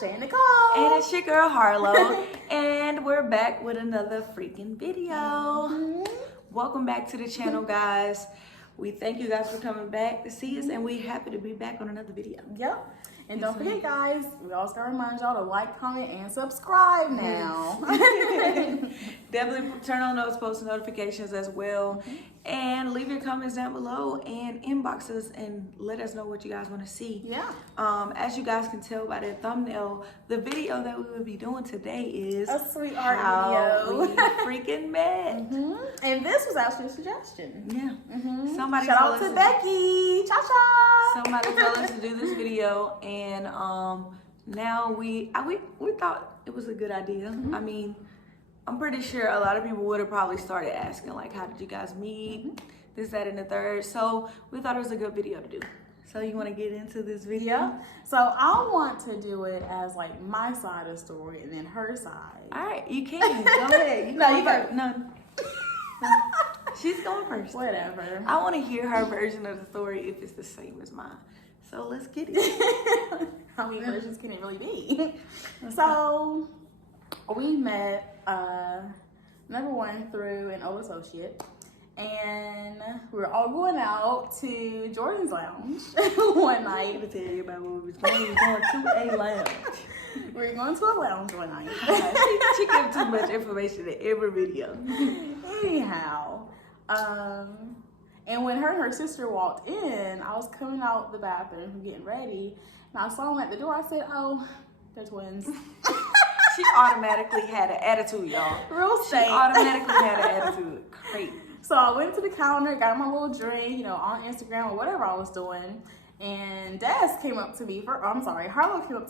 Shannon&Nicole. And it's your girl Harlow. And we're back with another freaking video. Welcome back to the channel, guys. We thank you guys for coming back to see us, and we're happy to be back on another video. Yep. And don't forget, guys, we always gotta remind y'all to like, comment, and subscribe now. Definitely turn on those post notifications as well. And leave your comments down below and inbox us and let us know what you guys want to see. Yeah. As you guys can tell by the thumbnail, the video that we will be doing today is a sweetheart how video. we freaking met. And this was actually a suggestion. Yeah. Somebody Shout told out us to Becky. Cha-cha. Somebody told us to do this video, and now we thought it was a good idea. I mean, I'm pretty sure a lot of people would have probably started asking, like, how did you guys meet? This, that, and the third. So we thought it was a good video to do. So you want to get into this video? Yeah. So I want to do it as like my side of the story and then her side. All right, you can. Go ahead. No, you go. No. She's going first. Whatever. I want to hear her version of the story if it's the same as mine. So let's get it. How many versions can it really be? So we met, number one, through an old associate, and we were all going out to Jordan's Lounge one night. I'm gonna tell you about what we was going. We were going to a lounge. We were going to a lounge one night. She gives too much information in every video. Anyhow, and when her sister walked in, I was coming out the bathroom from getting ready, and I saw them at the door. I said, "Oh, they're twins." She automatically had an attitude, y'all. Real She safe. automatically had an attitude. Crazy. So I went to the counter, got my little drink, on Instagram or whatever I was doing, and Harlow came up to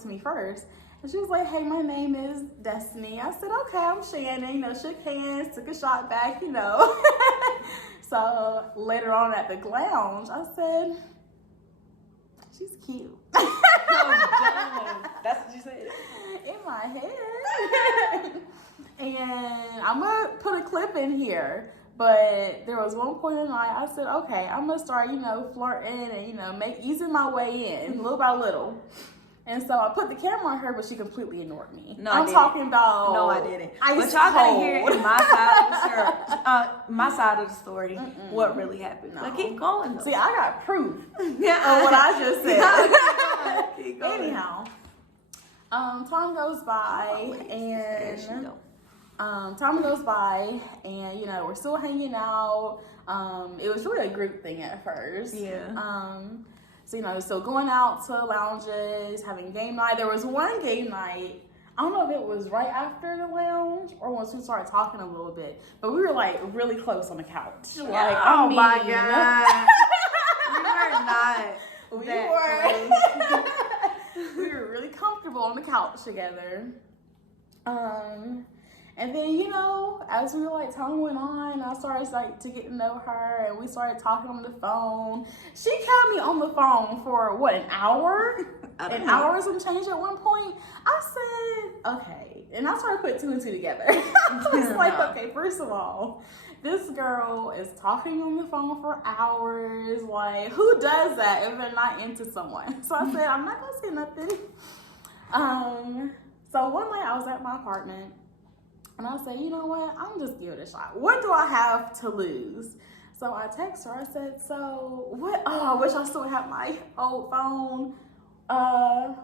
me first, and she was like, "Hey, my name is Destiny." I said, "Okay, I'm Shannon." Shook hands, took a shot back, So later on at the lounge, I said, "She's cute." That's what you said. In my head. And I'm gonna put a clip in here, but there was one point in the night I said, okay, I'm gonna start, flirting and, easing my way in little by little. And so I put the camera on her, but she completely ignored me. No, I'm talking about. No, I didn't. But y'all gotta hear in my side of the story, what really happened. No. But keep going, though. See, I got proof of Yeah. what I just said. Keep going. Anyhow, time goes by, and we're still hanging out. It was really a group thing at first. Yeah. So going out to lounges, having game night. There was one game night, I don't know if it was right after the lounge or once we started talking a little bit, but we were like really close on the couch. My God. We were not. We that were. We were really comfortable on the couch together. And then, as we were time went on, I started to get to know her, and we started talking on the phone. She kept me on the phone for an hour? An hour and some change at one point. I said, okay. And I started putting two and two together. I was like, okay, first of all, this girl is talking on the phone for hours. Like, who does that if they're not into someone? So I said, I'm not going to say nothing. So one night I was at my apartment, and I said, you know what? I'm just give it a shot. What do I have to lose? So I text her. I said, so what? Oh, I wish I still had my old phone.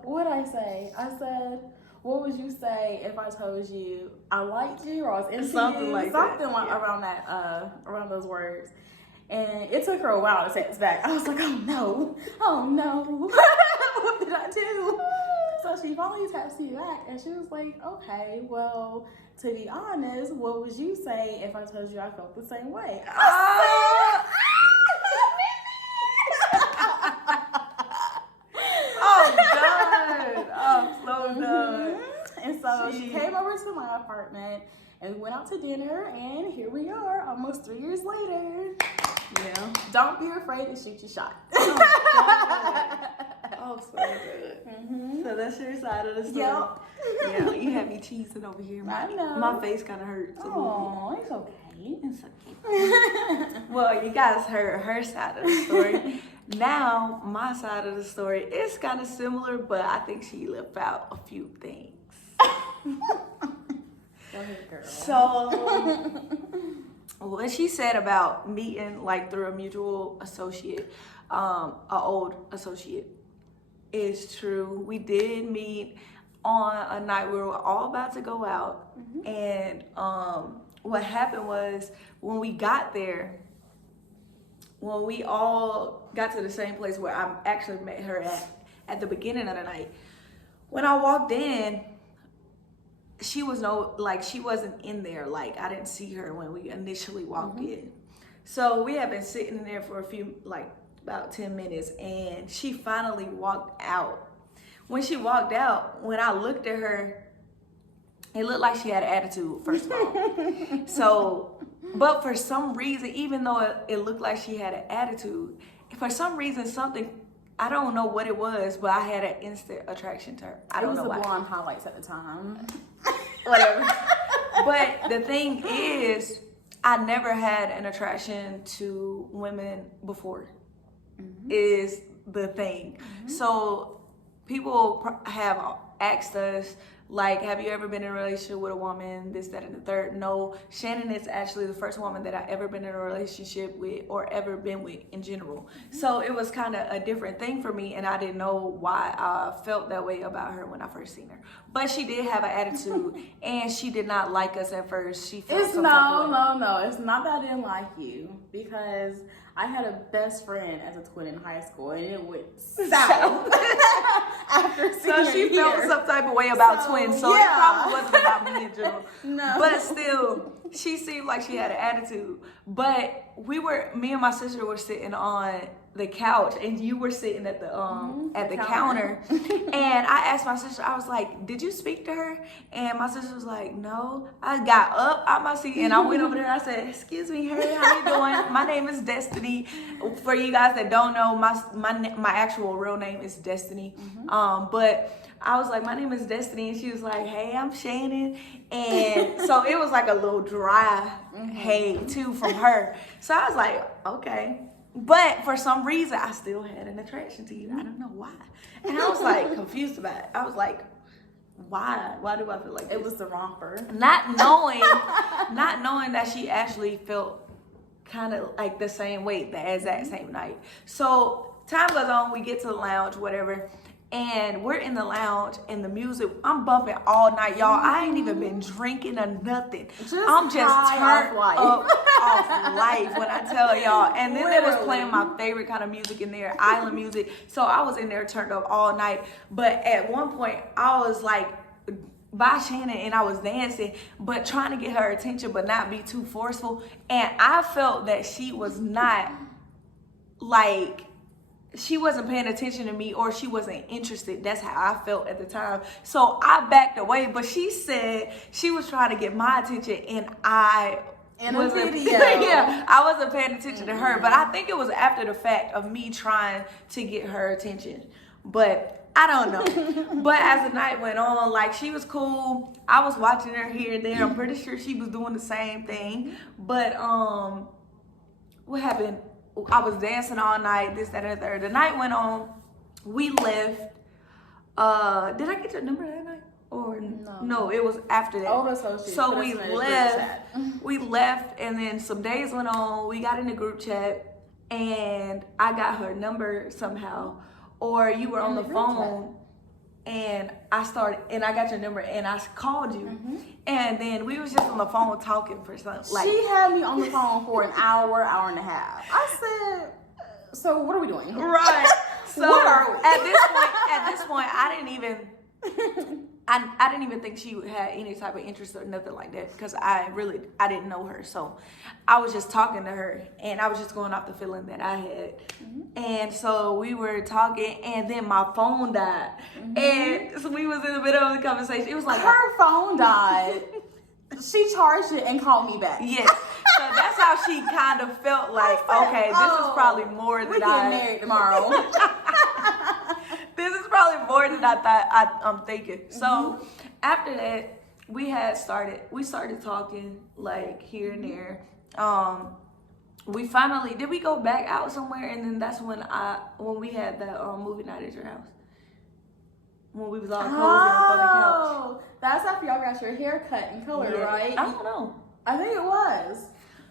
What did I say? I said, what would you say if I told you I liked you or I was into Something you? like Something that. like around those words. And it took her a while to text back. I was like, oh no. What did I do? So she finally texted me back, and she was like, okay, well, to be honest, what would you say if I told you I felt the same way? Oh, done. I'm so done. And so she came over to my apartment, and we went out to dinner, and here we are, almost 3 years later. Yeah. Don't be afraid to shoot your shot. Oh, so good. So that's your side of the story. Yep. Yeah, you have me cheesing over here. I know. My face kind of hurts a little Oh, it's okay. bit. It's okay. Well, you guys heard her side of the story. Now, my side of the story is kind of similar, but I think she left out a few things. Go ahead, girl. So, what she said about meeting like through a mutual associate, an old associate, is true. We did meet on a night we were all about to go out, and what happened was when we got there, when we all got to the same place where I actually met her at the beginning of the night, when I walked in, she wasn't in there. Like, I didn't see her when we initially walked in. So we had been sitting in there for a few, like about 10 minutes, and she finally walked out. When she walked out, when I looked at her, it looked like she had an attitude, first of all. So, but for some reason, even though it looked like she had an attitude, for some reason, I don't know what it was, but I had an instant attraction to her. I don't know why. It was the blonde highlights at the time. Whatever. But the thing is, I never had an attraction to women before, is the thing. So people have asked us, like, have you ever been in a relationship with a woman, this, that, and the third? No. Shannon is actually the first woman that I ever been in a relationship with or ever been with in general. So it was kind of a different thing for me, and I didn't know why I felt that way about her when I first seen her. But she did have an attitude, and she did not like us at first. She felt No. It's not that I didn't like you, because I had a best friend as a twin in high school, and it went south after So she felt some type of way about twins, so it probably wasn't about me in general. No. But still, she seemed like she had an attitude. But me and my sister were sitting on the couch, and you were sitting at the counter. And I asked my sister, I was like, did you speak to her? And my sister was like, no. I got up out my seat and I went over there and I said, excuse me, hey, how you doing? My name is Destiny. For you guys that don't know, my actual real name is Destiny. But I was like, my name is Destiny, and she was like, hey, I'm Shannon. And so it was like a little dry hey too from her. So I was like, okay. But for some reason, I still had an attraction to you. I don't know why. And I was like confused about it. I was like, why? Why do I feel like this? It was the romper. Not knowing that she actually felt kind of like the same way the exact same night. So time goes on, we get to the lounge, whatever. And we're in the lounge, and the music, I'm bumping all night, y'all. I ain't even been drinking or nothing. I'm just turned up off life when I tell y'all. And then they was playing my favorite kind of music in there, island music. So I was in there turned up all night. But at one point, I was like by Shannon, and I was dancing, but trying to get her attention, but not be too forceful. And I felt that she was not like, she wasn't paying attention to me, or she wasn't interested. That's how I felt at the time. So I backed away, but she said she was trying to get my attention, and I wasn't paying attention to her. But I think it was after the fact of me trying to get her attention. But I don't know. But as the night went on, like, she was cool. I was watching her here and there. I'm pretty sure she was doing the same thing. But what happened? I was dancing all night, this, that, and the third. The night went on. We left. Did I get your number that night? Or no, it was after that. Oh, so we left. We left, and then some days went on. We got in the group chat, and I got her number somehow. Or you were on the phone, and I got your number, and I called you. And then we was just on the phone talking for something. Like, she had me on the phone for an hour and a half. I said, so what are we doing? Right. So what are we? At this point, I didn't even think she had any type of interest or nothing like that, because I didn't know her. So I was just talking to her, and I was just going off the feeling that I had. And so we were talking, and then my phone died. And so we was in the middle of the conversation. It was like her phone died. She charged it and called me back. Yes. So that's how she kind of felt like, okay, this is probably more than I... We're getting married tomorrow. This is probably more than I thought I'm thinking. So after that, we started talking, like, here and there. we finally did we go back out somewhere, and then that's when we had the movie night at your house. When we was all cozy on the couch. That's after y'all got your hair cut and color, right? I don't know. I think it was.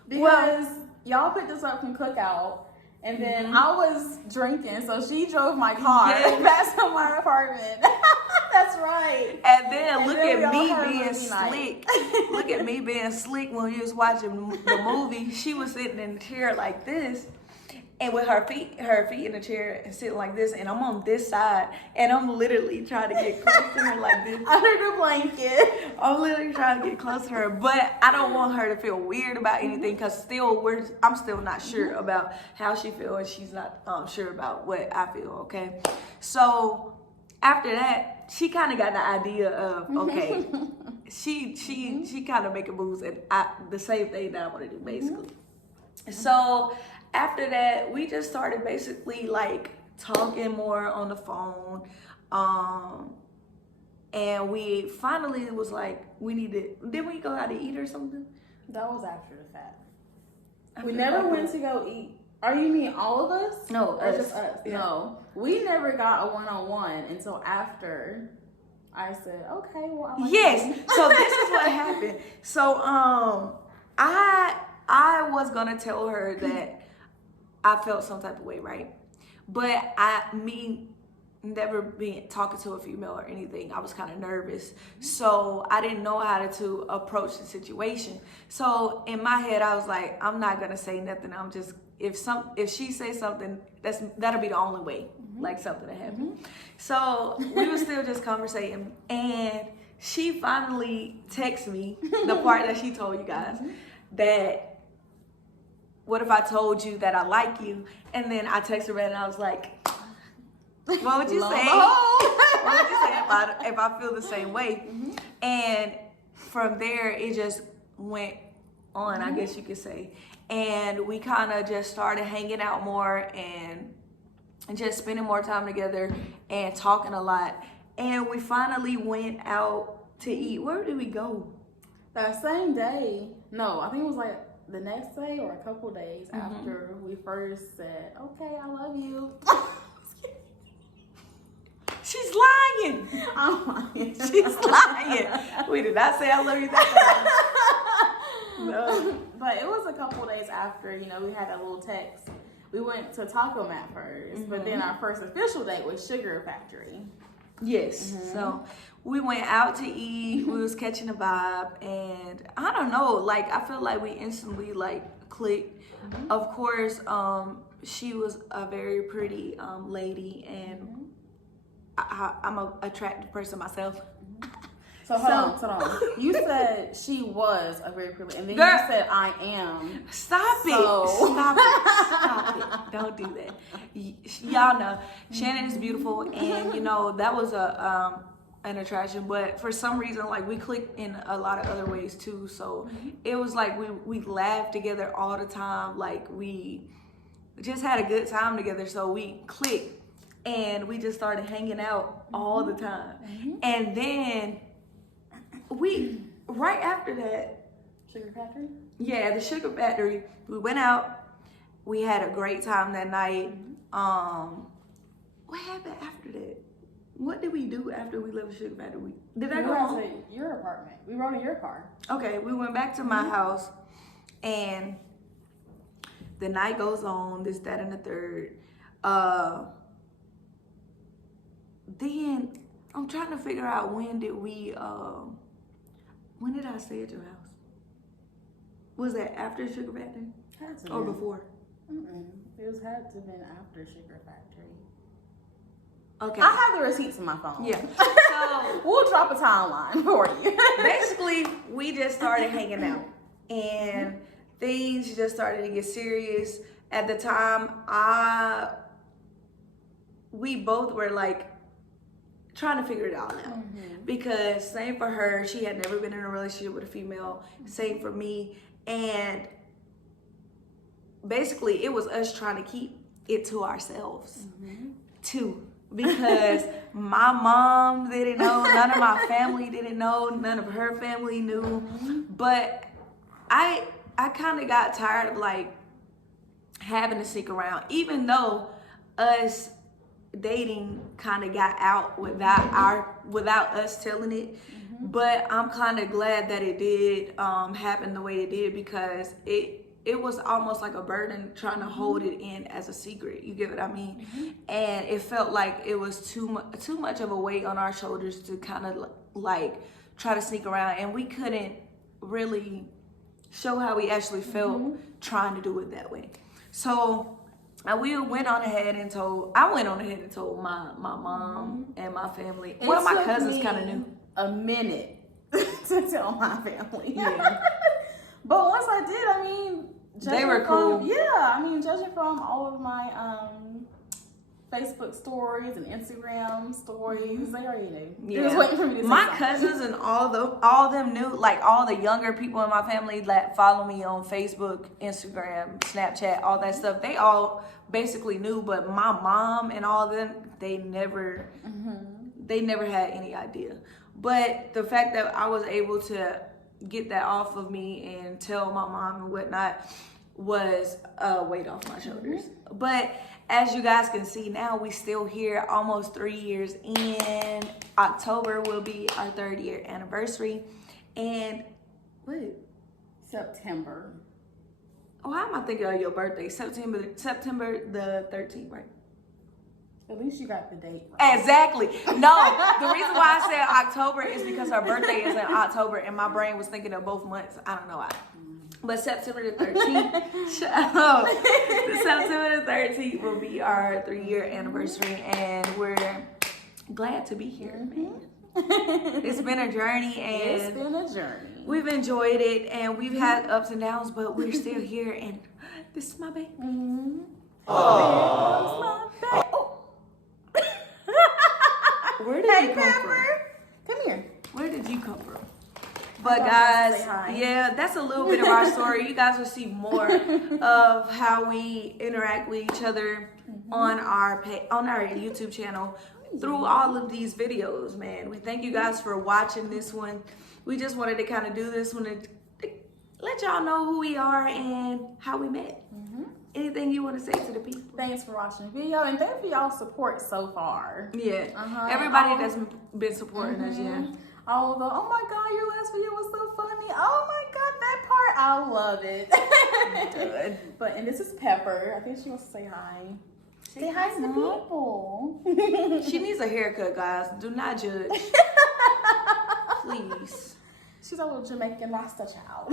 Because y'all picked us up from Cookout, and then I was drinking, so she drove my car back to my apartment. That's right. And then look at me being slick. Look at me being slick when we was watching the movie. She was sitting in the chair like this, and with her feet in the chair and sitting like this, and I'm on this side, and I'm literally trying to get close to her like this. Under the blanket. I'm literally trying to get close to her, but I don't want her to feel weird about anything, because I'm still not sure about how she feels, and she's not sure about what I feel, okay? So after that, she kind of got the idea of, okay, she kind of making moves, and the same thing that I want to do, basically. So after that, we just started basically like talking more on the phone. And we finally was like, did we go out to eat or something? That was after the fact. We never went to go eat. Are you mean all of us? No, or us. just us? Yeah. No. We never got a one-on-one until after I said, okay, well, I like yes. you. So this is what happened. So I was gonna tell her that I felt some type of way, right? But never being talking to a female or anything, I was kind of nervous. So I didn't know how to approach the situation. So in my head, I was like, I'm not gonna say nothing. I'm just, if she says something, that'll be the only way, like something to happen. So we were still just conversating, and she finally texted me the part that she told you guys, that what if I told you that I like you? And then I texted her and I was like, what would you say? What would you say if I feel the same way? And from there, it just went on, I guess you could say. And we kind of just started hanging out more and just spending more time together and talking a lot. And we finally went out to eat. Where did we go? That same day. No, I think it was like the next day or a couple days after we first said, okay, I love you. She's lying. I'm lying. She's lying. We did not say I love you that time. No. But it was a couple days after, we had a little text. We went to Taco Mat first, but then our first official date was Sugar Factory. Yes. So we went out to eat. We was catching a vibe, and I don't know, like I feel like we instantly like clicked. Of course, she was a very pretty lady, and I'm an attractive person myself. So hold on. You said she was a very pretty, and then Girl, you said I am. Stop it. Don't do that. Y'all know Shannon is beautiful, and that was an attraction, but for some reason, like, we clicked in a lot of other ways too. So it was like we laughed together all the time, like we just had a good time together. So we clicked, and we just started hanging out all the time. And then right after that, Sugar Factory? Yeah, the Sugar Factory. We went out. We had a great time that night. What happened after that? What did we do after we left the Sugar Factory? Did I go home? To your apartment. We rode in your car. Okay, we went back to my house, and the night goes on, this, that, and the third. Then I'm trying to figure out when did I stay at your house? Was that after Sugar Factory? Had to Or be. before? It had to have been after Sugar Factory. Okay. I have the receipts in my phone. Yeah. So we'll drop a timeline for you. basically, we just started hanging out, and things just started to get serious. At the time, we both were like trying to figure it all out, because same for her, she had never been in a relationship with a female. Same for me, and basically, it was us trying to keep it to ourselves too. Because my mom didn't know, none of my family didn't know, none of her family knew. But I kind of got tired of like having to sneak around, even though us dating kind of got out without us telling it. But I'm kind of glad that it did happen the way it did, because it was almost like a burden trying to hold it in as a secret. You get what I mean? And it felt like it was too much of a weight on our shoulders to kind of like try to sneak around, and we couldn't really show how we actually felt trying to do it that way. So I went on ahead and told my mom and my family. Well, my cousins kind of knew. A minute to tell my family. Yeah. But once I did, I mean, they were cool. Yeah, I mean, judging from all of my Facebook stories and Instagram stories, they already knew. Yeah. They was waiting for me to say my something. cousins and all of them knew, like all the younger people in my family that follow me on Facebook, Instagram, Snapchat, all that stuff. They all basically knew, but my mom and all of them, they never had any idea. But the fact that I was able to get that off of me and tell my mom and whatnot was a weight off my shoulders. But as you guys can see now, we still here almost 3 years in. October will be our 3rd year anniversary. And what? September. Oh, how am I thinking of your birthday? September the 13th, right? At least you got the date right. Exactly. No, the reason why I said October is because her birthday is in October, and my brain was thinking of both months. I don't know why. But September the 13th, September the 13th will be our 3-year anniversary, and we're glad to be here, man. It's been a journey, and it's been a journey. We've enjoyed it, and we've had ups and downs, but we're still here, and this is my baby. Oh. Where did you come from? Come here. Where did you come from? But guys, yeah, that's a little bit of our story. You guys will see more of how we interact with each other on our YouTube channel through all of these videos, man. We thank you guys for watching this one. We just wanted to kind of do this one to let y'all know who we are and how we met. Anything you want to say to the people? Thanks for watching the video, and thanks for y'all's support so far. Yeah. Everybody that's been supporting us, yeah. All of the, oh my God, your last video was so funny. Oh my God, that part, I love it. Good. But, and this is Pepper. I think she wants to say hi. Say hi to the people. She needs a haircut, guys. Do not judge. Please. She's a little Jamaican Rasta child.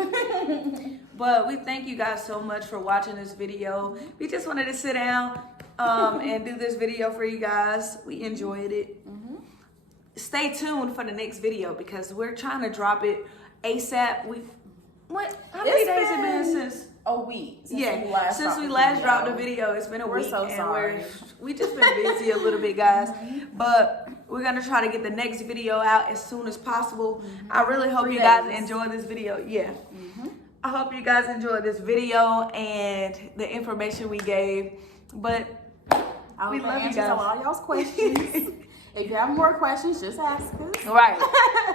But we thank you guys so much for watching this video. We just wanted to sit down and do this video for you guys. We enjoyed it. Stay tuned for the next video because we're trying to drop it ASAP. How many days have it been since? A week. Since we last dropped the video. It's been a week. We're so sorry. We just been busy a little bit, guys. But we're gonna try to get the next video out as soon as possible. I really hope you guys enjoy this video. Yeah. I hope you guys enjoyed this video and the information we gave. But we love you guys. All y'all's questions. If you have more questions, just ask us. Right.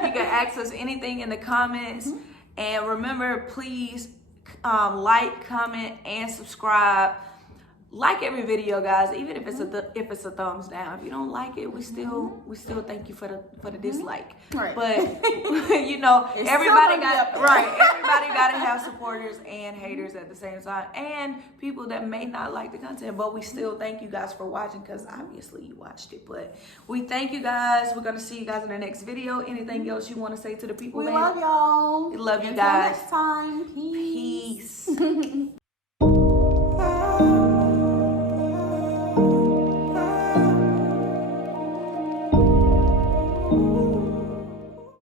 You can ask us anything in the comments. And remember, please like, comment, and subscribe. Like every video, guys, even if it's a thumbs down. If you don't like it, we still thank you for the dislike. Right. But everybody gotta have supporters and haters at the same time, and people that may not like the content. But we still thank you guys for watching because obviously you watched it. But we thank you guys. We're gonna see you guys in the next video. Anything else you want to say to the people? We love y'all. We love you guys. Until next time. Peace.